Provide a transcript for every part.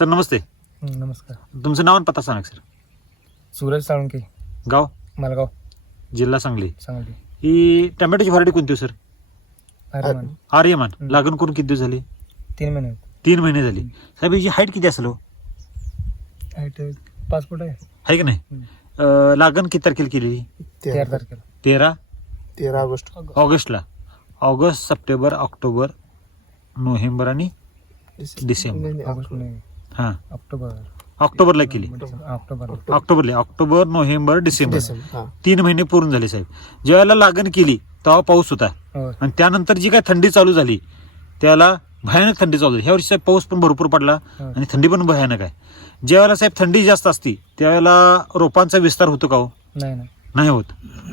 Sir नमस्ते. हं, नमस्कार. तुमचं नाव आणि पत्ता सांगा सर. सूरज साळुंके. गाव? मालगाव. जिल्हा सांगली. सांगली. ही टमॅटोची व्हरायटी कोणती हो सर? आर्यमान. आर्यमान. हं. लागण करून किती दिवस झाले? तीन महिने तीन महिने झाली. साहेब हिची हाईट किती असेल हो? हाईट पाच फूट आहे. आहे की नाही? हं. अं, लागण किती तारखेला केली तेरा तारखेला. तेरा? तेरा ऑगस्ट. ऑगस्टला. ऑगस्ट सप्टेंबर ऑक्टोबर नोव्हेंबर आणि डिसेंबर. ऑगस्ट नाही. हां. ऑक्टोबर. ऑक्टोबरला केली. ऑक्टोबर. ऑक्टोबरला. October November December. डिसेंबर हा. तीन महिने पूर्ण झाले साहेब. ज्यावेळेला लागण केली तेव्हा पाऊस होता. हो. आणि त्यानंतर जी काय थंडी चालू झाली त्याला भयानक थंडी चालू झाली. ह्या वर्षी साहेब पाऊस पण भरपूर पडला हो. आणि थंडी पण भयानक आहे. ज्यावेळेला साहेब थंडी जास्त असती त्यावेळेला रोपांचा विस्तार होतो का हो? नाही नाही. नाही होत.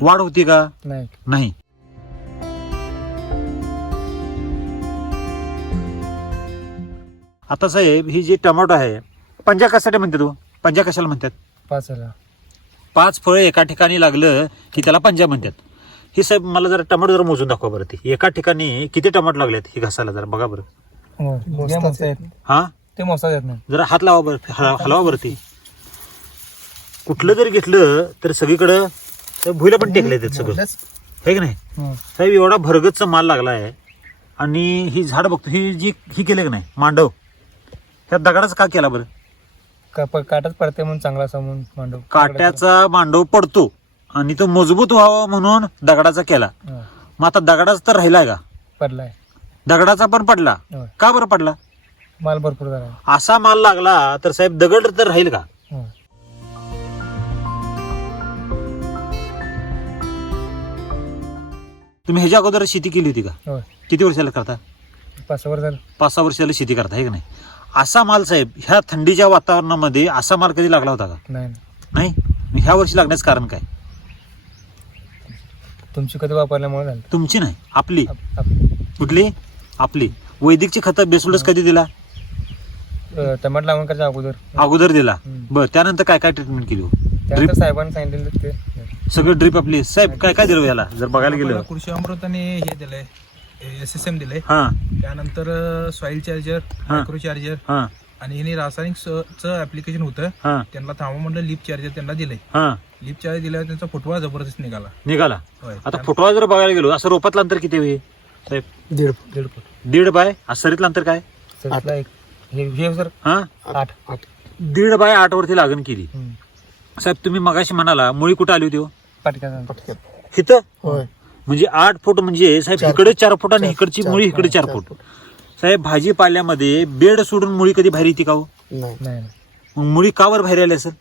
वाढ होती का? नाही. नाही. आता साहेब ही जी टमाटो आहे पंजा कशासाठी म्हणतात तो? पंजा कशाला म्हणतात? पाच हजार पाच फळं एका ठिकाणी लागलं की त्याला पंजा म्हणतात. ही साहेब मला जरा टमाटो जरा मोजून दाखवा बरं ती. एका ठिकाणी किती टमाटो लागलेत ही घासायला जरा बघा बरं. हो मोजताच ते मोजता येत येत हा? ते मोजता येत नाही. जरा हात लावा बरं हला- हलवा बरं ती. कुठलं जरी घेतलं तर सगळीकडं साहेब भुईला पण टेकले आहेत सगळं. हे की नाही? हो. साहेब एवढा भरगतचा माल लागला आहे आणि ही झाड बघतो ही जी ही केलं की नाही? मांडव. ह्या दगडाचं का केला बरं? का काटाच पडते म्हणून चांगला असा म्हणून मांडव. काट्याचा मांडव पडतो आणि तो मजबूत व्हावा म्हणून दगडाचा केला. हो. मग आता दगडाचा तर राहिलाय का? पडलाय. दगडाचा पण पडला. हो. का बरं पडला? माल भरपूर झाला. असा माल लागला तर साहेब दगड तर राहील का? हो. तुम्ही ह्याच्या अगोदर शेती केली होती का? हो किती वर्षाला करता? पाच सहा झालं. पाच सहा वर्षाला शेती करता आहे की नाही? असा माल साहेब ह्या थंडीच्या वातावरणामध्ये असा माल कधी लागला होता का? नाही नाही. नाही? मग ह्या वर्षी लागण्याचं कारण काय? तुमची कधी वापरल्यामुळे झालं. तुमची नाही आपली. आप- आप- कुठली? आपली. वैदिकची खतं बेसोडस कधी दिला? अ, टमाटर लावून करायच्या अगोदर. अगोदर दिला. हम्म. बर त्यानंतर काय काय ट्रीटमेंट केली हो? त्यानंतर साहेबांनी सांगितलेलं ते. सगळं ड्रीप आपली. साहेब काय काय दिलं हो याला? जर बघायला गेलं. कृषी अमृताने हे दिलंय. एस एस एम दिलंय. हा. त्यानंतर सॉइल चार्जर हा. मायक्रो चार्जर हा. आणि हिने रासायनिक च ऍप्लिकेशन होतं. हा. त्यांना थांबा म्हणलं लिप चार्जर त्यांना दिलंय. हा. लिप चार्जर दिल्यावर त्यांचा फुटवा जबरदस्त निघाला. निघाला. होय. आता फुटवा जर बघायला गेलो असं रोपातलं अंतर किती होईल साहेब दीड दीड फूट. दीड बाय सरीतलं अंतर काय? एक. हे हे सर हा? आठ. आठ. दीड बाय आठ वरती लागण केली. साहेब तुम्ही मगाशी म्हणाला मुळी कुठं आली होती हो? पाटक्याचा पटक्यात. इथं होय. म्हणजे आठ फूट म्हणजे साहेब इकडे चार फूट आणि इकडची चार मुळी फूट, इकडे चार फूट. साहेब भाजीपाल्यामध्ये बेड सोडून मुळी कधी बाहेर येते का हो? नाही. मुळी कावर बाहेर आली असेल?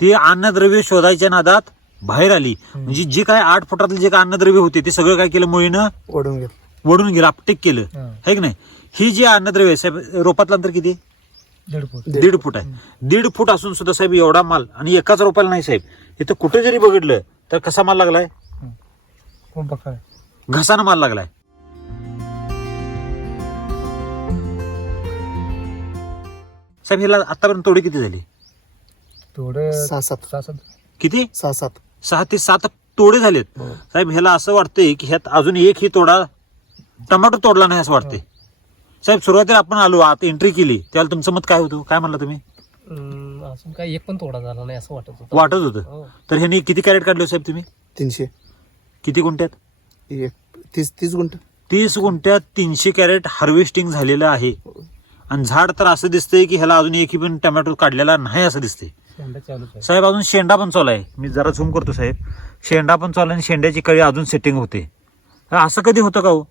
ती अन्नद्रव्य शोधायच्या नादात बाहेर आली. म्हणजे जे काय आठ फुटातले जे काय अन्नद्रव्य होते ते सगळं काय केलं मुळीनं? ओढून घेत वडून गेलं आपटेक केलं. हा. है की नाही? ही जी अन्नद्रव्य आहे साहेब रोपातलं अंतर किती? दीड फूट. दीड दीड फूट. आहे. दीड फूट असून सुद्धा साहेब एवढा माल आणि एकाच रोपाला नाही साहेब. इथं कुठे जरी बघितलं तर कसा माल लागलाय? बघा घसानं माल लागलाय. साहेब ह्याला आतापर्यंत तोडे किती झाले? थोडं सहा सात. सहा सात. किती? सहा सात. सहा ते सात तोडे झालेत. हो. साहेब ह्याला असं वाटतंय की ह्यात अजून एक ही तोडा टमाटो तोडला नाही असं वाटतंय. साहेब सुरुवातीला आपण आलो आता एंट्री केली त्यावेळेला तुमचं मत काय होतं? काय म्हणला तुम्ही? अजून काय एक पण तोडा झाला नाही असं वाटत होतं. वाटत होतं. हो. तर ह्यानी किती कॅरेट काढले हो साहेब तुम्ही? तीनशे. किती गुंठ्यात? एक तीस तीस गुंठ. तीस गुंठ्यात तीनशे कॅरेट हार्वेस्टिंग झालेलं आहे. आणि झाड तर असं दिसतंय की ह्याला अजून एकही पण टोमॅटो काढलेला नाही असं दिसतंय. शेंडा चालूच आहे. साहेब अजून शेंडा पण चालू आहे. मी जरा झूम करतो साहेब. शेंडा पण चालू आहे आणि शेंड्याची कळी अजून सेटिंग होते. असं कधी होतं का हो?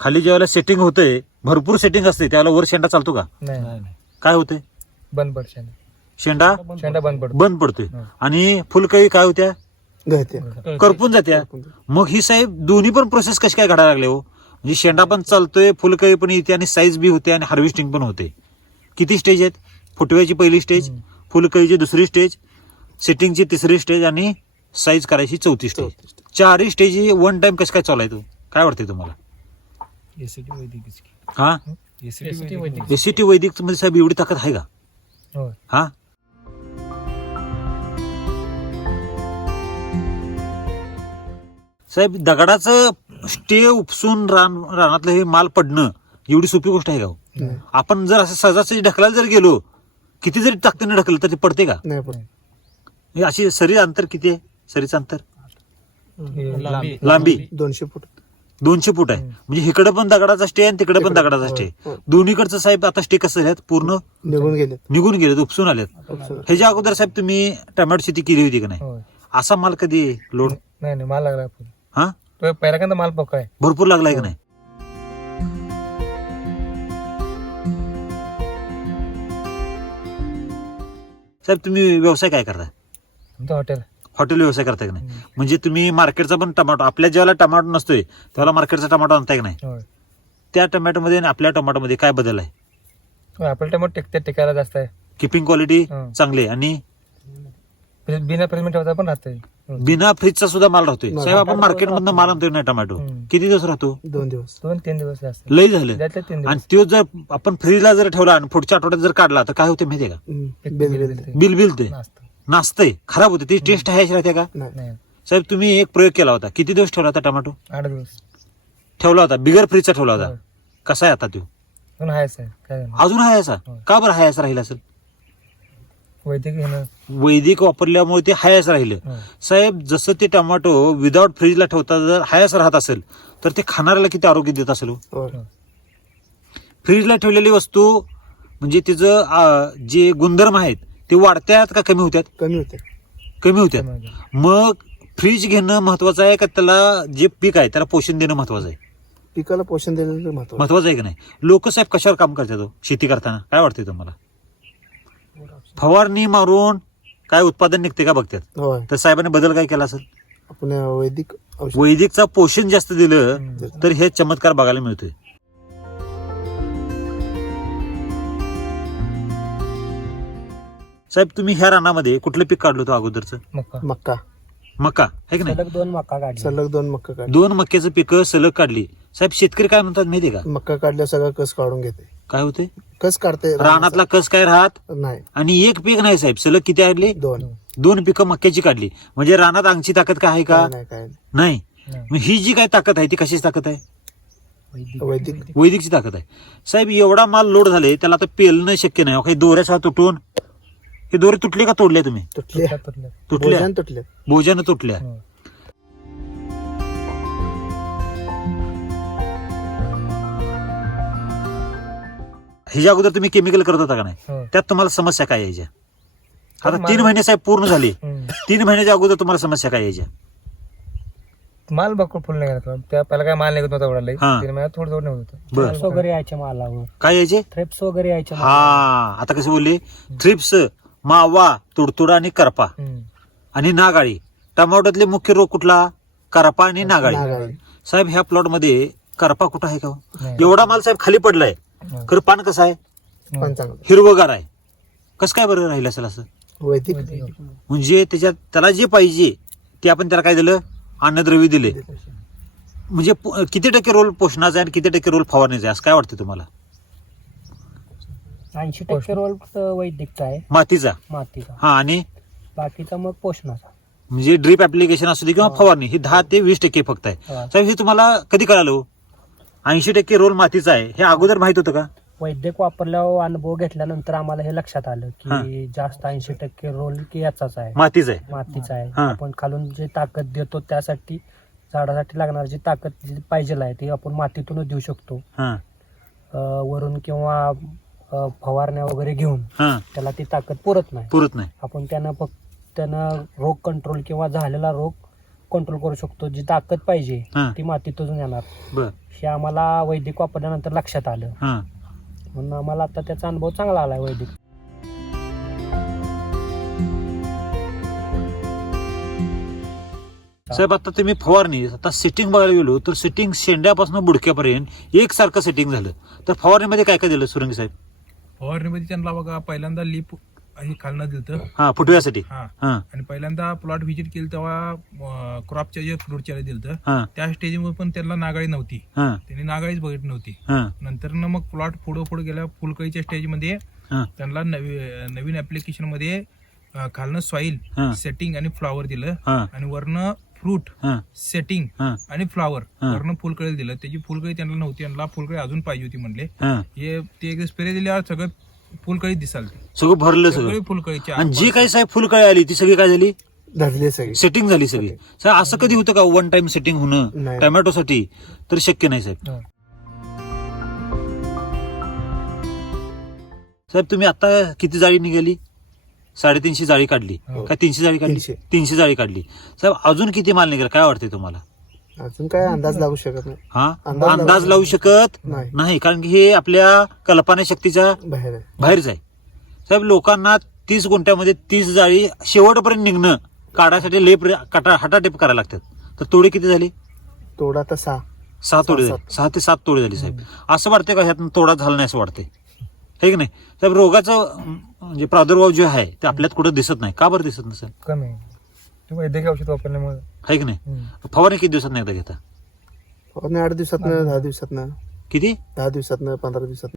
खाली ज्यावेळेला सेटिंग होतंय भरपूर सेटिंग असते. त्यावेळेला वर शेंडा चालतो का? नाही नाही. काय होतंय? बंद पड शेंडा. शेंडा? शेंडा बंद पडतो. बंद पडतोय. हं. आणि फुलकळी काय होत्या? करपून जात्या मग ही साहेब दोन्ही पण प्रोसेस कशी काय घडायला लागले हो? म्हणजे शेंडा पण चालतोय फुलकळी पण येते आणि साईज बी होते आणि हार्वेस्टिंग पण होते. किती स्टेज आहेत? फुटव्याची पहिली स्टेज. फुलकळीची दुसरी स्टेज सेटिंगची तिसरी स्टेज आणि साईज करायची चौथी स्टेज. चारही स्टेज वन टाइम कसं काय चालू आहे तू? काय वाटतंय तुम्हाला? एसीटी वैदिक हा. एसीटी वैदिकमध्ये साहेब एवढी ताकद आहे का? हा? साहेब दगडाचं स्टे उपसून रान रानातलं हे माल पडणं एवढी सोपी गोष्ट आहे का हो? आपण जर असं सहजासहजी ढकलायला जर गेलो किती जरी ताकदीने ढकललं तर ते पडते का? नाही हे अशी सरी अंतर किती आहे? सरीचं अंतर? हे लांबी. लांबी. दोनशे फूट. दोनशे फूट आहे. म्हणजे इकडे पण दगडाचा स्टे आणि तिकडे पण. दगडाचा होय, स्टे. होय. दोन्हीकडचं साहेब आता स्टे कसं आहेत पूर्ण? निघून गेलेत. निघून गेलेत उपसून आलेत. उपसून. ह्याच्या अगोदर साहेब तुम्ही टोमॅटो शेती केली होती का नाही? होय. असा माल कधी लोड नाही नाही माल लागला फुल हा? तो पहिला कांदा माल आहे. भरपूर लागलाय का. नाही? साहेब तुम्ही व्यवसाय काय करता तुमचं हॉटेल हॉटेल व्यवसाय करताय का नाही? म्हणजे तुम्ही मार्केटचा पण टमाटो आपल्या ज्यावेळेला टमाटो नसतोय त्यावेळेला मार्केटचा टमाटो आणताय का नाही? होय. त्या टोमॅटोमध्ये आणि आपल्या टोमॅटोमध्ये काय बदल आहे? होय, आपलं टमाट टिकते टिकायला जास्त आहे. किपिंग क्वालिटी हं. चांगली आहे. आणि बिना फ्रीज ठेवता पण राहतंय. बिना फ्रीजचा सुद्धा माल राहतोय. साहेब आपण मार्केटमधनं माल आणतोय ना टोमॅटो. किती दिवस राहतो? दोन दिवस. दोन तीन दिवस जास्त. लई झालं. त्यातले तीन आणि दिवस तो जर आपण फ्रीजला जर ठेवला आणि पुढच्या आठवड्यात जर काढला तर काय होते माहितीये का. एक बेल बिल बेल बिल बिल बिल ते नाचतं. नाचतंय. खराब होते. ती टेस्ट आहे अशी राहते का? नाही. नाही. साहेब तुम्ही एक प्रयोग केला होता. किती दिवस ठेवला होता टोमॅटो? आठ दिवस. ठेवला होता. बिगर फ्रीजचा ठेवला होता. कसा आहे आता तो पण आहेच आहे. काय नाही. अजून आहे? असा. का बरं हाय असं राहिला असेल? वैदिक वैदिक वापरल्यामुळे ते हाय असं राहिलं. साहेब जसं ते टोमॅटो विदाऊट फ्रीजला ठेवता जर हाय असं राहत असेल तर ते खाणाऱ्याला किती आरोग्य देत असेल हो? होय. फ्रीजला ठेवलेली वस्तू म्हणजे तिचं जे गुणधर्म आहेत ते वाढत्यात का कमी होत्यात? कमी होते कमी होत्यात. मग फ्रीज घेणं महत्वाचं आहे का? त्याला जे पीक आहे त्याला पोषण देणं महत्वाचं आहे? पिकाला पोषण महत्त्व महत्वाचं आहे की नाही? लोक साहेब कशावर काम करतात हो? शेती करताना. काय वाटतंय तुम्हाला? फवारणी मारून काय उत्पादन निघते का बघतात? होय. तर साहेबांनी बदल काय केला असेल? आपण वैदिक औषध वैदिकचा पोषण जास्त दिलं. तर हे चमत्कार बघायला मिळतोय. साहेब तुम्ही ह्या रानामध्ये कुठलं पीक काढलं होतं अगोदरचं? मक्का मक्का मका आहे की नाही? सलग दोन मका काढली. सलग दोन मक्का काढ दोन मक्याचं पिकं सलग काढली. साहेब शेतकरी काय म्हणतात माहितीये का? मक्का काढल्या सगळं कस काढून घेते? काय होते कस काढते? रानातला कस काय राहत? नाही. आणि एक पीक नाही साहेब सलग किती काढली दोन. दोन पिकं मक्याची काढली. म्हणजे रानात अंगची ताकद काय आहे का? काय नाही काय नाही. नाही. मग ही जी काय ताकद आहे ती कशाची ताकद आहे? वैदिक. वैदिकची ताकद आहे. साहेब एवढा माल लोड झाले त्याला आता पेलणं शक्य नाही. काही दोऱ्यासह तुटून. हे दोरे तुटले का तोडले तुम्ही? तुटले. तुटल्या, भोजन तुटले. भोजन तुटल्या. होय. ह्याच्या अगोदर तुम्ही केमिकल करत होता का नाही? होय. त्यात तुम्हाला समस्या काय यायच्या? आता तीन महिने साहेब पूर्ण झाले. तीन महिन्याच्या अगोदर तुम्हाला समस्या काय यायच्या? माल बघून फुल नाही त्या पहिला काय माल निघत नव्हता एवढा लई हा. तीन महिन्यात थोडं थोडं निघत होतं. बर. थ्रेप्स वगैरे यायच्या मालावर. काय यायचे? थ्रेप्स वगैरे यायच्या हा. आता कसं बोलले? थ्रिप्स मावा तुडतुडा आणि करपा. आणि नागाळी. टमाट्यातले मुख्य रोग कुठला? करपा आणि नागाळी. साहेब ह्या प्लॉटमध्ये करपा कुठं आहे का हो? एवढा माल साहेब खाली पडलाय. खरं पान कसं आहे? पण चांगलं. हिरवगार आहे. कसं काय बरं राहिलं असेल असं? वैदिक. म्हणजे त्याच्यात त्याला जे पाहिजे ते आपण त्याला काय दिलं? अन्नद्रव्य दिले. म्हणजे प- किती टक्के रोल पोषणाचा आहे आणि किती टक्के रोल फवारणीचा आहे? असं काय वाटतं तुम्हाला? ऐंशी टक्के रोल वैदिकचा आहे. मातीचा. मातीचा. हा आणि? बाकीचा मग पोषणाचा. म्हणजे ड्रीप ऍप्लिकेशन असू दे किंवा फवारणी हे दहा ते वीस टक्के फक्त आहे. हा. साहेब हे तुम्हाला कधी कळालं ऐंशी टक्के रोल मातीचा आहे. हे अगोदर माहीत होतं का? वैद्यक वापरल्यावर अनुभव घेतल्यानंतर आम्हाला हे लक्षात आलं हा. की जास्त ऐंशी टक्के रोल की याचाच आहे. मातीचा आहे. मातीचा आहे. हा. आपण खालून जे ताकद देतो त्यासाठी झाडासाठी लागणारी जी ताकद जी पाहिजे आहे ती आपण मातीतूनच देऊ शकतो. हा. अं, वरून किंवा अं, फवारण्या वगैरे घेऊन हा. त्याला ती ताकद पुरत नाही. पुरत नाही. आपण त्यानं फक्त त्यानं रोग कंट्रोल किंवा झालेला रोग कंट्रोल करू शकतो. जी ताकद पाहिजे हा. ती मातीतून येणार. बर. हे आम्हाला वैदिक वापरल्यानंतर लक्षात आलं. हा. म्हणून आम्हाला आता त्याचा अनुभव चांगला आलाय वैदिक. साहेब आता तुम्ही फवारणी आता सेटिंग बघायला गेलो तर सेटिंग शेंड्यापासून बुडक्यापर्यंत एकसारखं सेटिंग झालं. तर फवारणीमध्ये काय काय दिलं सुरंगी साहेब? फवारणीमध्ये त्यांना बघा पहिल्यांदा लिप आणि खालनं दिलं हा फुटव्यासाठी? हा. हा. आणि पहिल्यांदा प्लॉट व्हिजिट केली तेव्हा क्रॉप चार्जर फ्रूट चार्जर दिलं हा. त्या स्टेजवर पण त्यांना नागाळी नव्हती. हा. त्यांनी नागाळीच बघितली नव्हती. हा. नंतर ना मग प्लॉट पुढं पुढे गेल्या फुलकळीच्या स्टेजमध्ये हा. त्यांना नवी नवीन ऍप्लिकेशनमध्ये खालनं सॉईल हा. सेटिंग आणि फ्लॉवर दिलं. हा. आणि वरनं फ्रूट हा. सेटिंग हा. आणि फ्लावर हा. वरनं फुलकळी दिलं. त्याची फुलकळी त्यांना नव्हती त्यांना फुलकळी अजून पाहिजे होती म्हणले. हा. हे ते एक स्प्रे दिल्यावर सगळं फुलकळी दिसाल ती. सगळं भरलं सगळी. सगळं फुलकळीची आणि जी काही साहेब फुलकळी आली ती सगळी काय झाली? धरली सगळी. सेटिंग झाली सगळी. साहेब असं कधी होतं का वन टाइम सेटिंग होणं? नाही. टोमॅटोसाठी तर शक्य नाही साहेब. हा. साहेब तुम्ही आता किती जाळी निघाली? साडेतीनशे जाळी काढली. हो. काय तीनशे जाळी काढली? तीनशे. तीनशे जाळी काढली. साहेब अजून किती माल निघाला? काय वाटतंय तुम्हाला? अजून काय अंदाज लागू शकत नाही. हा? अंदाज अंदाज लावू शकत नाही. नाही कारण की हे आपल्या कल्पना शक्तीच्या बाहेर आहे. बाहेरच आहे. साहेब लोकांना तीस गुंठ्यामध्ये तीस जाळी शेवटपर्यंत निघणं काढायसाठी लेप काटा हाटाटेप करायला लागतात. तर तोडे किती झाले? तोडा तर सहा. सहा तोडे सहा, झाले. सहा ते सात तोडे झाले साहेब. असं वाटतंय का ह्यातून तोडा झाला नाही असं वाटतंय? हे की नाही? साहेब रोगाचा अं, म्हणजे प्रादुर्भाव जो आहे ते आपल्यात कुठं दिसत नाही. का बरं दिसत नसेल कमी. आहे वैद्यकीय औषध वापरल्यामुळे. आहे की नाही? हम्म. फवारणी किती दिवसात एकदा घेता? फवारणी आठ दिवसात दहा दिवसात किती? दहा दिवसात पंधरा दिवसात.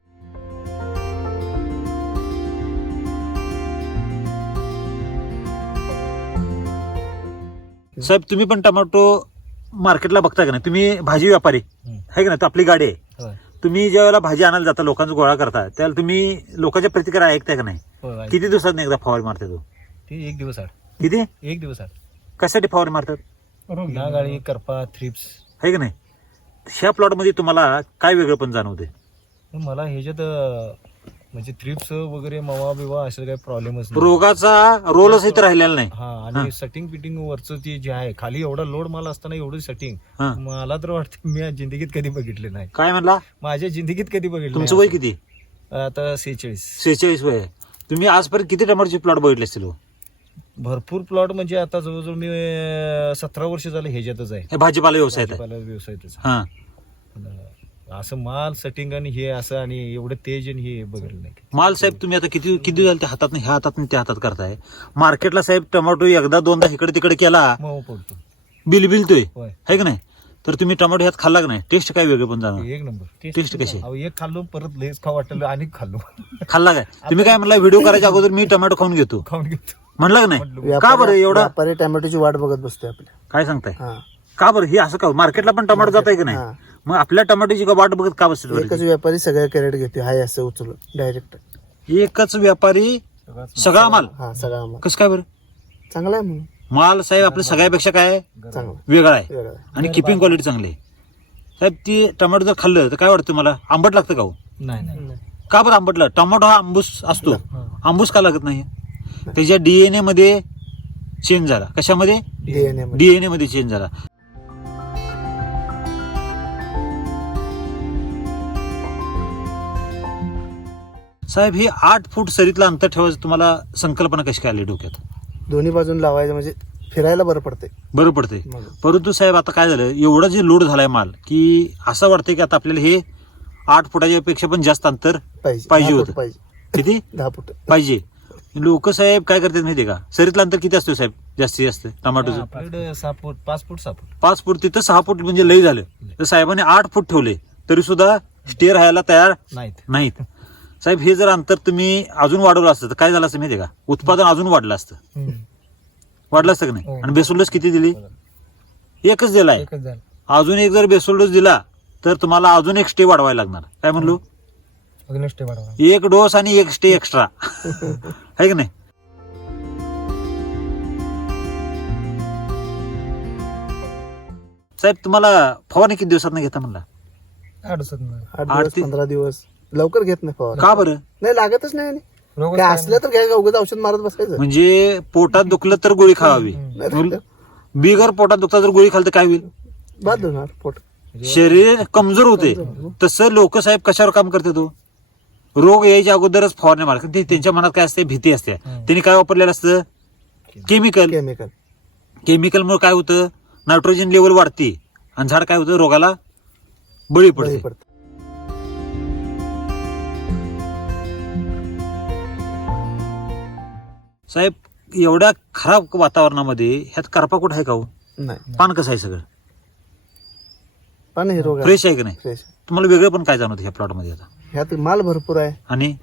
साहेब तुम्ही पण टोमॅटो मार्केटला बघता का नाही? तुम्ही भाजी व्यापारी हम्म. आहे का नाही? तर आपली गाडी आहे. होय. तुम्ही ज्या वेळेला भाजी आणायला जाता लोकांचा गोळा करता त्याला तुम्ही लोकांच्या प्रतिक्रिया ऐकताय का नाही? होय. किती दिवसात एकदा फवारणी मारते तो? ते एक दिवस आड. किती? एक दिवस आड. कशासाठी फवारणी मारतात नागाळी करपा थ्रिप्स आहे का नाही ह्या प्लॉटमध्ये तुम्हाला काय वेगळं पण जाणवते मला ह्याच्यात अं, म्हणजे थ्रिप्स वगैरे मवा बिवा असं काही प्रॉब्लेमच नाही रोगाचा रोलच इथं राहिलेला नाही हा हा. आणि सेटिंग फिटिंग वरचं ते जे आहे खाली एवढा लोड माल असताना एवढं सेटिंग हा. मला तर वाटतं मी आज जिंदगीत कधी बघितले नाही काय म्हणला माझ्या जिंदगीत कधी बघितलं तुमचं नाही वय किती. आता सेहेचाळीस सेहेचाळीस वय आहे. तुम्ही आजपर्यंत किती टमाटोचे प्लॉट बघितले असतील हो? भरपूर प्लॉट म्हणजे आता जवळजवळ मी सतरा वर्ष झालं ह्याच्यातच आहे. हे भाजीपाला व्यवसाय आहे. भाजीपाला व्यवसायातच हा. असं माल सेटिंग आणि हे असं आणि एवढं तेज आणि हे बघितलं नाही माल साहेब तुम्ही आता किती किती झाले त्या हातात ह्या हातात त्या हातात करताय. मार्केटला साहेब टोमॅटो एकदा दोनदा इकडे तिकडे केला मऊ पडतो. बिल बिलतोय. होय. आहे का नाही? तर तुम्ही टोमॅटो ह्यात खाल्ला का नाही? टेस्ट काय वेगळं पण जाणार? एक नंबर. टेस्ट कशी? अहो, एक खाल्लो परत लयच खाऊ वाटलं आणि खाल्लो. खाल्ला काय? तुम्ही काय म्हणला व्हिडिओ करायच्या अगोदर मी टोमॅटो खाऊन घेतो. खाऊन घेतो. म्हणलं का नाही. का बरं एवढा व्यापारी टोमॅटोची वाट बघत बसतोय आपल्या काय सांगताय? हा. का बरं? हे असं का? मार्केटला पण टोमॅटो जात आहे की नाही? हा. मग आपल्या टोमॅटोची का वाट बघत का बसते एकच व्यापारी सगळ्या कॅरेट घेते. हाय असं उचलून डायरेक्ट एकच व्यापारी सगळा माल. हा सगळा आम्हाला कसं काय बरं? चांगला आहे म्हणून. माल साहेब आपल्या सगळ्यापेक्षा काय आहे? चांगला वेगळा आहे. वेगळा आहे. आणि किपिंग क्वालिटी चांगली आहे. साहेब ती टोमॅटो जर खाल्लं तर काय वाटतं मला आंबट लागतं का हो? नाही नाही. का बरं आंबटलं टोमॅटो हा आंबूस असतो. आंबूस का लागत नाही? त्याच्या डीएनए मध्ये चेंज झाला. कशामध्ये? डीएनए मध्ये. चेंज झाला. साहेब हे आठ फूट सरीतलं अंतर ठेवायचं तुम्हाला संकल्पना कशी काय आली डोक्यात? दोन्ही बाजून लावायचं म्हणजे फिरायला बरं पडतंय. बरं पडते परंतु साहेब आता काय झालं? एवढं जे लोड झालाय माल की असं वाटतंय की आता आपल्याला हे आठ फुटाच्या पेक्षा पण जास्त अंतर पाहिजे. होतं. पाहिजे. किती? दहा फूट. पाहिजे. लोक साहेब काय करतात माहितीये का? सरीतलं अंतर किती असतो साहेब? जास्तीत जास्त टमाटोचं आपल्याकडे सहा फूट पाच फूट सहा फूट. पाच फूट तिथं सहा फूट म्हणजे लई झालं. तर साहेबांनी आठ फूट ठेवले. तरी सुद्धा स्टे राहायला तयार नाहीत. नाहीत. साहेब हे जर अंतर तुम्ही अजून वाढवलं असतं तर काय झालं असतं माहितीये का? उत्पादन अजून वाढलं असतं. वाढलं असतं का नाही? हो. आणि बेसोल्डोस किती दिली? एकच दिलाय. एकच झालं. अजून एक जर बेसोल्डोस दिला तर तुम्हाला अजून एक स्टे वाढवायला लागणार. काय म्हणलो? अजून स्टे वाढवा एक डोस आणि एक स्टे एक्स्ट्रा आहे की नाही? साहेब तुम्हाला फवारणी किती दिवसात घेता म्हणला. आठ आठ दिवस ते- पंधरा दिवस. लवकर घेत नाही फवार का बरं? नाही लागतच नाही आणि. रोगच काय असलं तर घ्या उगाच औषध मारत बसायचं. म्हणजे पोटात दुखलं तर गोळी खावावी नाही तर बिगर पोटात दुखता जर गोळी खाल तर काय होईल? बाद होणार पोट. शरीर कमजोर होते तसं लोक साहेब कशावर काम करते तो रोग यायच्या अगोदरच फवारणी मारतात ते त्यांच्या मनात काय असते? भीती असते. त्यांनी काय वापरलेलं असतं? केमिकल केमिकल केमिकलमुळे काय होतं? नायट्रोजन लेवल वाढते. आणि झाड काय होतं? रोगाला बळी पडते. साहेब एवढ्या खराब वातावरणामध्ये ह्यात करपा कुठं आहे का हो? नाही. पान कसं आहे सगळं? पण हे रोग फ्रेश आहे का नाही? तुम्हाला वेगळं पण काय जाणवतं ह्या प्लॉटमध्ये आता? ह्यात माल भरपूर आहे. आणि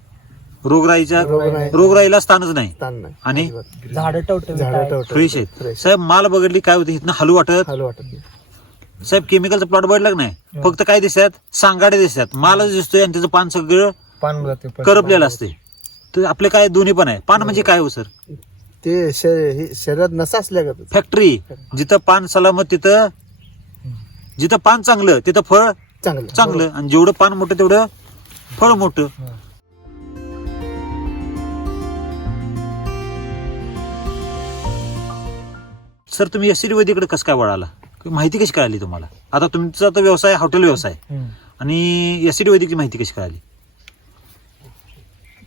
रोगराईच्या रोगराई. रोगराईला स्थानच नाही. ताण नाही. आणि? अजिबात. झाडं टवटवीत झाडं आहेत. टवटवीत. फ्रेश आहेत. फ्रेश साहेब माल बघडली काय होते? इथनं हलू वाटत. हालू वाटत नाही. साहेब केमिकलचा प्लॉट बघितला का नाही? फक्त काय दिसतात? सांगाडे दिसतात. मालच दिसतोय आणि त्याचं पान सगळं पान जाते करपलेलं असते. तर आपले काय दोन्ही पण आहे? पान म्हणजे काय हो सर? ते हे शरीरात नसा असल्या फॅक्टरी जिथं पान सलामत तिथं जिथं पान चांगलं तिथं फळ चांगलं. चांगलं. आणि जेवढं पान मोठं तेवढं फळ मोठं सर तुम्ही एस सी वैदिकडे कसं काय वळाला माहिती कशी कळाली तुम्हाला? आता तुमचा तर व्यवसाय हॉटेल व्यवसाय. आणि एस सी वैदिकची माहिती कशी कळाली?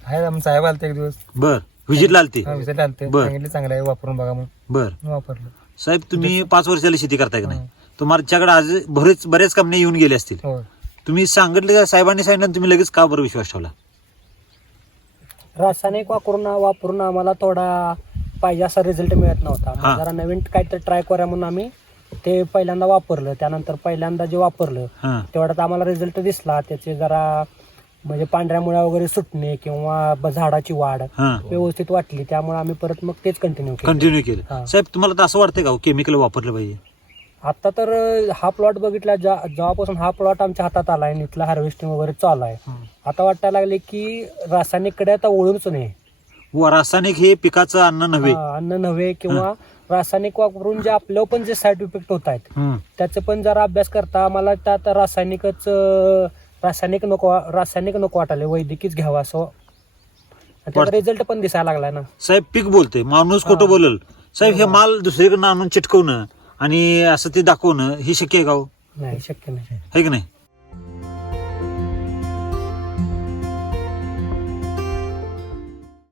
आहे आमचा साहेब आलते एक दिवस. बर. व्हिजिटला आलती. आलते. बर. सांगितले चांगलं आहे वापरून बघा मग बर. मी वापरलं. साहेब तुम्ही पाच वर्षाला शेती करताय का नाही? तुमच्याकडे आज बरेच बऱ्याच कंपन्या येऊन गेल्या असतील. तुम्ही सांगितलं का साहेबांनी सांगितलं तुम्ही लगेच का बरं विश्वास ठेवला? रासायनिक वापरून वापरून आम्हाला थोडा पाहिजे असा रिझल्ट मिळत नव्हता. हा. जरा नवीन काहीतरी ट्राय करूया म्हणून आम्ही ते पहिल्यांदा वापरलं. त्यानंतर पहिल्यांदा जे वापरलं हा. तेवढ्यात आम्हाला रिझल्ट दिसला. त्याचे जरा म्हणजे पांढऱ्या मुळ्या वगैरे सुटणे किंवा ब- झाडाची वाढ हा. व्यवस्थित वाटली. त्यामुळे आम्ही परत मग तेच कंटिन्यू केलं. कंटिन्यू केलं. हा. साहेब तुम्हाला तर असं वाटतंय का केमिकल वापरलं पाहिजे? आता तर हा प्लॉट बघितला ज्या जेव्हापासून हा प्लॉट आमच्या हातात आलाय आणि इथला हार्वेस्टिंग वगैरे चालू आहे आता वाटायला लागले की रासायनिककडे आता वळूनच नाही. व रासायनिक हे पिकाचं अन्न नव्हे. हा, अन्न नव्हे किंवा रासायनिक वापरून जे आपलं पण जे साईड इफेक्ट होत आहेत. त्याचे पण जरा अभ्यास करता मला त्यात रासायनिकच रासायनिक नको रासायनिक नको वाटाले वैदिकीच घ्यावं असं. त्याचा. रिझल्ट पण दिसायला लागलाय ना. साहेब पीक बोलते माणूस खोटं हा. बोलल. साहेब हे. माल दुसरीकडनं आणून चिटकवणं आणि असं ते दाखवणं हे शक्य आहे का हो? नाही शक्य नाही. है की नाही?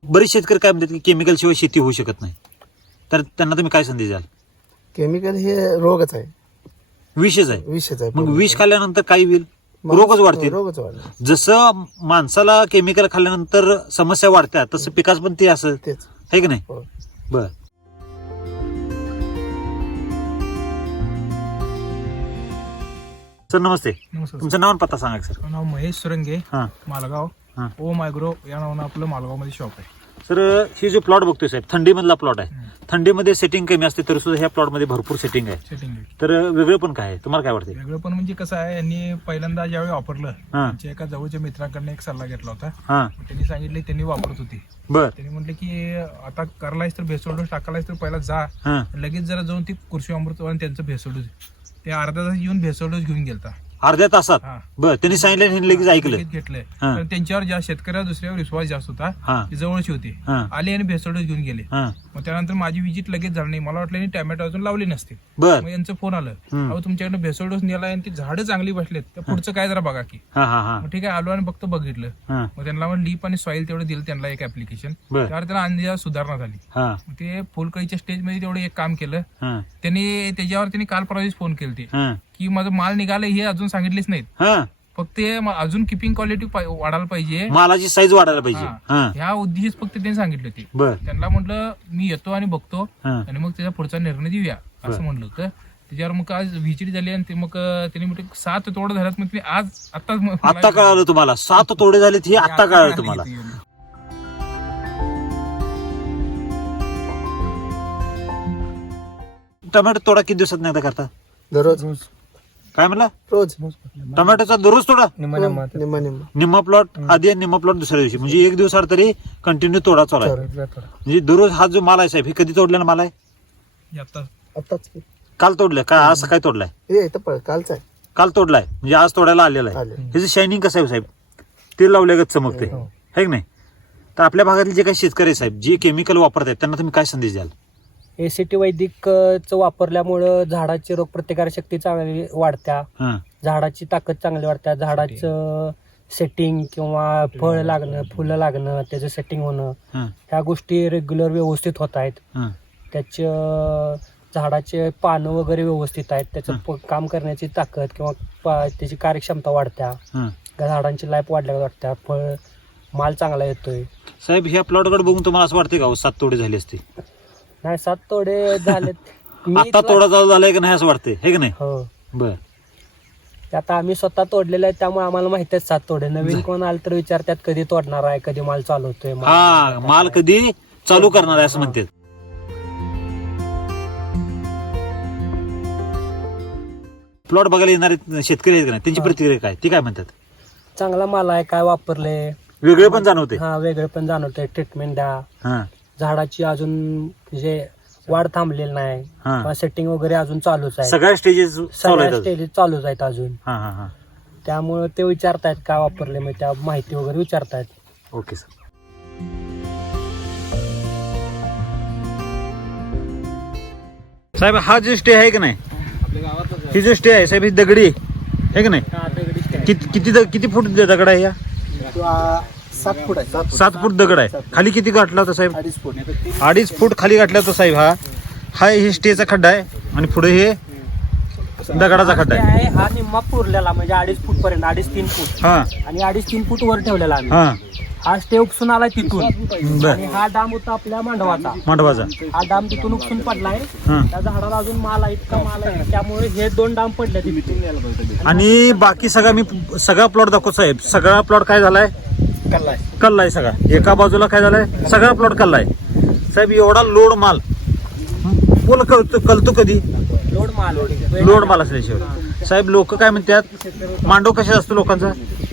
बरेच शेतकरी काय म्हणतात की केमिकल शिवाय शेती होऊ शकत नाही. तर त्यांना तुम्ही काय संदेश द्याल? केमिकल हे रोगच आहे. विषच आहे. विषच आहे मग विष खाल्ल्यानंतर काय होईल? रोगच वाढतील. रोगच जसं माणसाला केमिकल खाल्ल्यानंतर समस्या वाढत्या तसं पिकाच पण ते असं. तेच. आहे की नाही? हो. बर. सर नमस्ते. नमस्कार तुमचं नाव आणि पत्ता सांगा सर. माझं नाव महेश सुरंगे हां. मालगाव. हां. ओ मायग्रो या नावानं आपलं मालगावमध्ये शॉप आहे. सर ही जो प्लॉट बघतोय साहेब थंडीमधला प्लॉट आहे. थंडीमध्ये सेटिंग कमी असते तरी सुद्धा ह्या प्लॉटमध्ये भरपूर सेटिंग आहे. सेटिंग तर वेगळं पण काय आहे? तुम्हाला काय वाटते वेगळं पण म्हणजे कसं आहे यांनी पहिल्यांदा ज्यावेळी वापरलं हां. त्यांच्या एका जवळच्या मित्राकडनं एक सल्ला घेतला होता. हां. त्यांनी सांगितले त्यांनी वापरत होती. बर. त्यांनी म्हटलं की आता करलायस तर भेसळ डोस टाकालायस तर पहिला जा. हां. लगेच जरा जाऊन ती कृषी अमृत आणि त्यांचं भेसळ डोस ते अर्धा तास येऊन भेसवडच घेऊन गेलता. अर्ध्या तासात. हा. बर त्यांनी सांगितलं आणि लगेच ऐकलं. लगेच घेतलंय हां. कारण त्यांच्यावर ज्या शेतकऱ्यावर दुसऱ्यावर विश्वास जास्त होता हां. ते जवळची होते. हां. आले आणि भेसळ डोस घेऊन गेले. हां. मग त्यानंतर माझी विजिट लगेच झाली नाही. मला वाटलं यांनी टॅमॅटो अजून लावले नसते बर. मग यांचं फोन आलं. हम्म. अहो तुमच्याकडे भेसळ डोस नेला आणि ती झाडं चांगली बसलेत. त्या पुढचं काय जरा बघा की. हां हां हां. मग ठीक आहे आलो आणि फक्त बघितलं. हां. मग त्यांना मग लीप आणि सॉईल तेवढं दिलं त्यांना एक ऍप्लिकेशन बर. त्यावर त्याला अंदाज सुधारणा झाली. हां. मग ते फुलकळीच्या स्टेजमध्ये तेवढं एक काम केलं. हां. त्यांनी त्याच्यावर त्यांनी काल परवाच फोन केले ते हां. की माझं माल निघालं हे अजून सांगितलेच नाहीत. हां. फक्त हे म- अजून किपिंग क्वालिटी वाढायला पाहिजे. मालाची साईज वाढायला पाहिजे. हां. हां. ह्या उद्देश फक्त त्यांनी सांगितलं ते बर. त्यांना म्हटलं मी येतो आणि बघतो हां. आणि मग त्याचा पुढचा निर्णय देऊया. असं म्हटलं होतं. त्याच्यावर मग आज व्हिजिट झाली आणि ते मग अं, त्यांनी म्हटलं सात तोड झाल्यात. मग त्यांनी आज आताच म- मला- आत्ता कळालं तुम्हाला. सात तोडे झालेत हे आत्ता कळालं तुम्हाला. टोमॅटो तोडा किती दिवसात एकदा करता? दररोज. काय म्हणला? रोज. टोमॅटोचा दररोज तोडा? निम्मा निम्मा ते- निम्मा निम्मा. निम्मा प्लॉट आधी आणि निम्मा प्लॉट दुसऱ्या दिवशी. म्हणजे एक दिवसावर तरी कंटिन्यू तोडा चालू आहे. थोडं. म्हणजे दररोज हा जो माल आहे साहेब हे कधी तोडलेला माल आहे? हे काल तोडलाय का? आज सकाळी तोडलाय? हे इथं पळ कालच आहे. काल तोडलाय. म्हणजे आज तोडायला आलेला आहे. ह्याचं शायनिंग कसं आहे साहेब? तेल लावल्यागत चमकते हो. है की नाही? तर आपल्या भागातले जे काही शेतकरी आहे साहेब जे केमिकल वापरतात त्यांना तुम्ही काय संदेश द्याल? एसीटी वैदिकचं वापरल्यामुळं झाडाची रोगप्रतिकारक शक्ती चांगली वाढत्या. हां. झाडाची ताकद चांगली वाढत्या. झाडाचं सेटिंग किंवा फळ लागणं फुलं लागणं त्याचं सेटिंग होणं हां. ह्या गोष्टी रेग्युलर व्यवस्थित होत आहेत. हां. त्याचं झाडाचे पानं वगैरे व्यवस्थित आहेत. त्याचं प- काम करण्याची ताकद किंवा पा- त्याची कार्यक्षमता वाढत्या. हां. झाडांची लाईफ वाढल्या वाटत्या. फळ माल चांगला येतोय. साहेब ह्या प्लॉटकडे बघून तुम्हाला असं वाटते का? हो, सात तोडे झाले असते. नाही सात तोडे झालेत. मी आता तोडा चालू झालाय की नाही असं वाटते हे की नाही? हो. बर. ते आता आम्ही स्वतः तोडलेले आहेत त्यामुळे आम्हाला माहिती आहे सात तोडे. नवीन कोण आलं तर विचारतात कधी तोडणार आहे कधी माल चालू होतोय माल- हा माल कधी चालू करणार आहे असं म्हणते प्लॉट बघायला येणारे शेतकरी आहेत का नाही? त्यांची प्रतिक्रिया काय? ती काय म्हणतात? चांगला माल आहे काय वापरले वेगळे पण जाणवते हा वेगळे पण जाणवते ट्रीटमेंट द्या. हा. झाडाची अजून म्हणजे वाढ थांबलेली नाही. हा. सेटिंग वगैरे अजून चालूच आहे. सगळ्या स्टेजेस चालू सगळ्या आहेत स्टेज चालूच आहेत अजून. हा हा हा. त्यामुळे ते विचारतायत काय वापरले मग त्या माहिती वगैरे विचारतायत. ओके सर साहेब हा जो स्टे आहे का नाही? ही जो स्टे आहे साहेब ही दगडी आहे का नाही? किती किती द- किती फूट दगड आहे या? सात फूट आहे. सात फूट. दगड आहे. खाली किती गाठला होता साहेब? अडीच फूट. अडीच फूट खाली गाठला होता साहेब हा. हा हे स्टेचा खड्डा आहे आणि पुढे हे दगडाचा खड्डा आहे. आहे हा निम्मा पुरलेला म्हणजे अडीच फूट पर्यंत अडीच तीन फूट. हा. आणि अडीच तीन फूट वर ठेवलेला आम्ही. हा. हा स्टे उपसून आलाय तिथून. बर. आणि हा डाम होता आपल्या मांडवाचा. मांडवाचा. हा डाम तिथून उपसून पडलाय. हा. त्या झाडाला अजून माल आहे इतका माल आहे. त्यामुळे हे दोन डाम पडले तिथून. आणि बाकी सगळा मी सगळा प्लॉट दाखवतो साहेब. सगळा प्लॉट काय झालाय? कल्ला कल्ला आहे सगळा. एका बाजूला काय झालंय? सगळा प्लॉट कल्ला आहे. साहेब एवढा लोड माल. बोल कळतो कळतो कधी? लोड माल लोड माल असल्याशिवाय साहेब लोक काय म्हणतात? मांडव कशा असतो लोकांचा?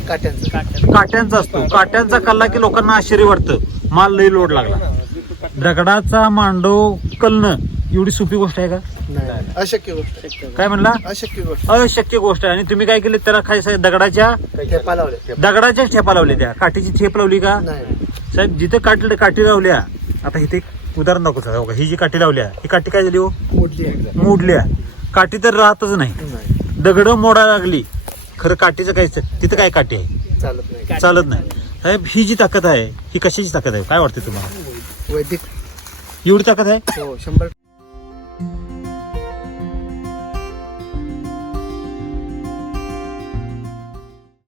काट्यांचं. असतो. काट्यांचा कल्ला की लोकांना आश्चर्य वाटतं. माल लई लोड लागला. दगडाचा मांडव कलणं एवढी सोपी गोष्ट आहे का? नाही. अशक्य गोष्ट आहे. काय म्हणला? अशक्य गोष्ट अशक्य गोष्ट आहे. आणि तुम्ही काय केले? त्याला काय साहेब दगडाच्या ठेपा लावले दगडाच्या ठेपा लावल्या त्या. काठीची ठेप लावली का? नाही. साहेब जिथे काठी काठी लावल्या आता इथे एक उदाहरण दाखवतो साहेब. बघा, ही जी काठी लावल्या ही काठी काय झाली हो? मोडली आहे मोडल्या. काठी तर राहतच नाही. नाही. दगड मोडा लागली. खरं काठीचं काहीच तिथं काय काठी आहे? चालत नाही. चालत नाही. साहेब ही जी ताकद आहे ही कशाची ताकद आहे? काय वाटते तुम्हाला? वैदिक. एवढी ताकद आहे? हो शंभर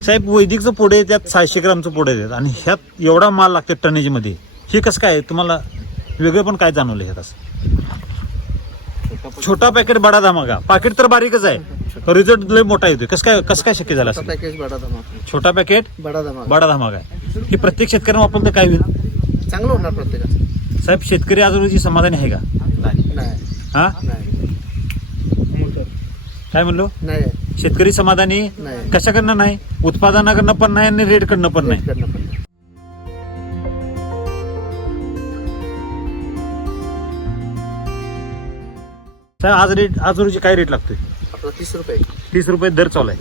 साहेब वैदिकचं पुढे त्यात सहाशे ग्रामचं पुढे देतात आणि ह्यात एवढा माल लागते टनेजमध्ये हे कसं काय तुम्हाला वेगळं पण काय जाणवलं ह्यात असं? छोटा पॅकेट बडा धमाका. पाकिट तर बारीकच आहे. रिझल्ट लय मोठा येतोय. कसं काय कसं काय शक्य झालं असं पॅकेज बडा धमाका. छोटा पॅकेट बडा धमाका. बडा धमाका आहे. हे प्रत्येक शेतकऱ्यांना वापरलं तर काय होईल? चांगलं होणार प्रत्येकाचं. साहेब शेतकरी आजूबाजूची समाधानी आहे का? हा? काय म्हणलो? नाही. शेतकरी समाधानी नाही. कशाकडनं नाही? उत्पादनाकडनं पण नाही आणि रेटकडनं पण नाही. करणं पण नाही. साहेब आज रेट आज रोजी काय रेट लागतोय? आपला तीस रुपये. तीस रुपये दर चालू आहे.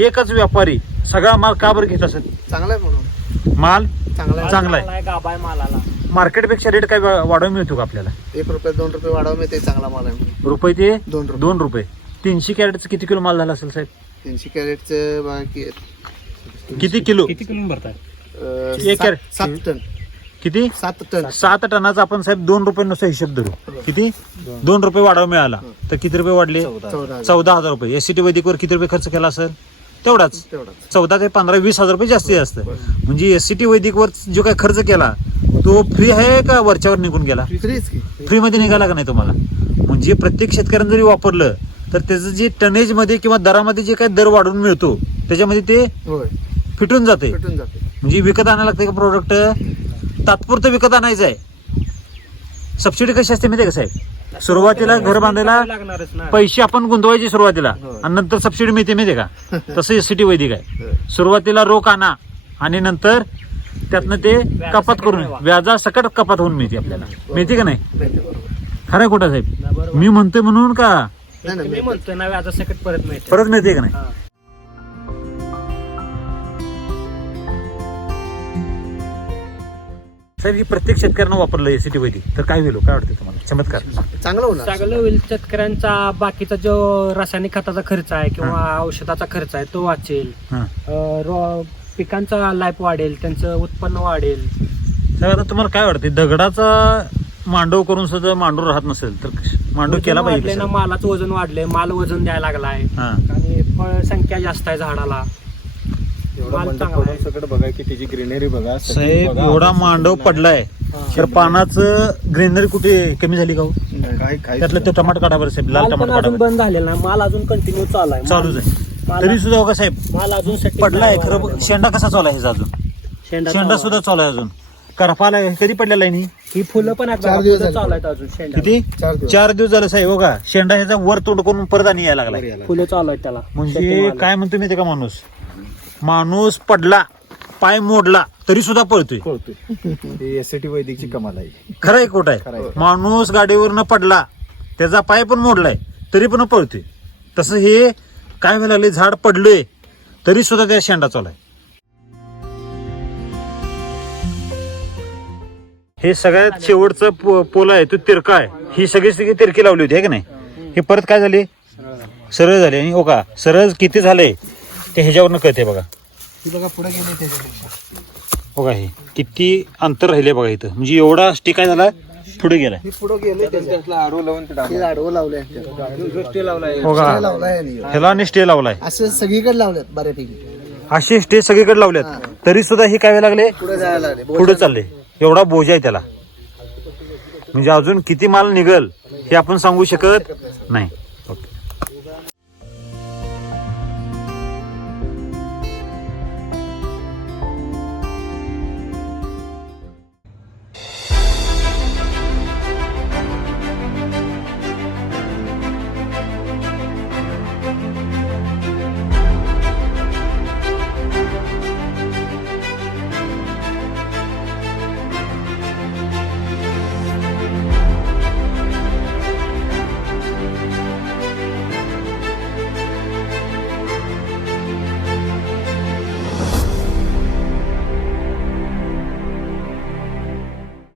एकच व्यापारी सगळा माल का बरं घेत असेल? चांगला आहे म्हणून. माल चांगला आहे. चांगला आहे. गाबाय मालाला? मार्केटपेक्षा रेट काय वा- वाढवा मिळतो का आपल्याला? एक रुपये दोन रुपये वाढवा मिळते चांगला माल आहे म्हणून. रुपये ते दोन रुपये. दोन रुपये. तीनशे कॅरेटचं किती किलो माल झाला असेल साहेब? तीनशे कॅरेटचं बाकी किती किलो? किती किलो भरताय? अं, एक सात- कॅरेट. सात टन. किती? सात टन. सात टनाचा आपण साहेब दोन रुपये नुसार हिशोब धरू. किती? दोन रुपये वाढवा मिळाला. तर किती रुपये वाढले? चौदा हजार. चौदा हजार रुपये. एस सी टी वैदिकवर किती रुपये खर्च केला असेल? तेवढाच. तेवढाच. चौदा ते पंधरा वीस हजार रुपये जास्तीत जास्त. म्हणजे एस सी टी वैदिकवर जो काय खर्च केला तो फ्री आहे का वरच्यावर निघून गेला? फ्रीच की. फ्री मध्ये निघाला का नाही तुम्हाला? म्हणजे प्रत्येक शेतकऱ्यानं जरी वापरलं तर त्याचं जे टनेजमध्ये किंवा दरामध्ये जे काही दर वाढून मिळतो त्याच्यामध्ये ते होय. फिटून जाते. भेटून जाते. म्हणजे विकत आणायला लागते का प्रोडक्ट तात्पुरतं विकत आणायचं आहे सबसिडी कशी असते माहिती आहे का साहेब? सुरुवातीला घर बांधायला लागणारच ना. पैसे आपण गुंतवायचे सुरुवातीला होय. आणि नंतर सबसिडी मिळते माहिती आहे का? तसं एस सी टी वैदिक आहे. होय. सुरुवातीला रोख आणा आणि नंतर त्यातनं ते कपात करून. व्याजा सकट कपात होऊन मिळते आपल्याला. मिळते का नाही? भेटते बरोबर. खरं कुठं साहेब? मी म्हणतोय म्हणून का? नाही नाही मी मिळते. म्हणतोय ना व्याजा सकट परत मिळते परत मिळते का नाही? हा. साहेब ही प्रत्येक शेतकऱ्यांना वापरलं एसीटी वैदिक. तर काय होईल हो? काय वाटतं तुम्हाला? चमत्कार. चांगलं होणार. चांगलं होईल शेतकऱ्यांचा बाकीचा जो रासायनिक खताचा खर्च आहे किंवा औषधाचा खर्च आहे तो वाचेल. हा. अं, रो- पिकांचा लाईफ वाढेल त्यांचं उत्पन्न वाढेल. साहेब आता तुम्हाला काय वाटतं दगडाचा मांडव करून सुद्धा मांडव राहत नसेल तर मांडव वजन केला पाहिजे ना मालाचं वजन वाढलंय माल वजन द्यायला लागलाय. हा. आणि फळ संख्या जास्त आहे झाडाला. एवढा माल मंडप चांगला करून आहे. सगळं बघा की त्याची ग्रीनरी बघा सगळी साहेब बघा. एवढा मांडव पडलाय. हा. तर पानाचं ग्रीनरी कुठे कमी झाली का हो? काय काय त्यातलं ते टमाट काढा बरं साहेब. लाल माल पण टमाट काढा अजून बरं. बंद झालेला नाही. माल अजून कंटिन्यू चालू आहे. चालूच आहे. तरी सुद्धा बघा साहेब? माल अजून setting पडलाय नाही. खरं शेंडा कसा चालू आहे ह्याचा अजून? शेंडा शेंडा चालू सुद्धा चालू आहे अजून. करपाला कधी पडलेला आहे नी? ही फुलं पण चार दिवस फुलं झाले. चालू आहेत अजून शेंडा. किती? चार दिवस. चार दिवस झालं साहेब बघा शेंडा ह्याचा वर तोंड करून परत आणि यायला लागलाय. फुलं चालू आहेत त्याला. म्हणजे. काय म्हणतो मी ते का माणूस? माणूस पडला पाय मोडला तरी सुद्धा पळतोय. वैदिकची कमाल आहे. खरं आहे खोट खरं आहे. आहे. माणूस गाडीवरनं पडला त्याचा पाय पण मोडलाय तरी पण पळतोय. तसं हे काय व्हायला लागले झाड पडलंय तरी सुद्धा त्या शेंडा चालू हे सगळ्यात शेवटचं पो- पोल आहे तो तिरका आहे. ही सगळी सगळी तिरकी लावली होती आहे की नाही? हे परत काय झाले? सरळ झाले आणि हो का सरळ किती झाले ते ह्याच्यावरनं कळते बघा. बघा हे किती अंतर राहिले बघा इथं. म्हणजे एवढा स्टिक काय झाला पुढे गेलाय. हे पुढं गेले त्याच्यात आडवं लावलंय. बघा लावलाय. आणि ह्याला आणि स्टे लावलाय. असं सगळीकडे लावल्यात बऱ्यापैकी. असे स्टे सगळीकडे लावल्यात. तरी सुद्धा हे काय व्हायला लागले? पुढे जायला लागले. पुढे चालले. एवढा बोजा आहे त्याला. म्हणजे अजून किती माल निघल हे आपण सांगू शकत नाही.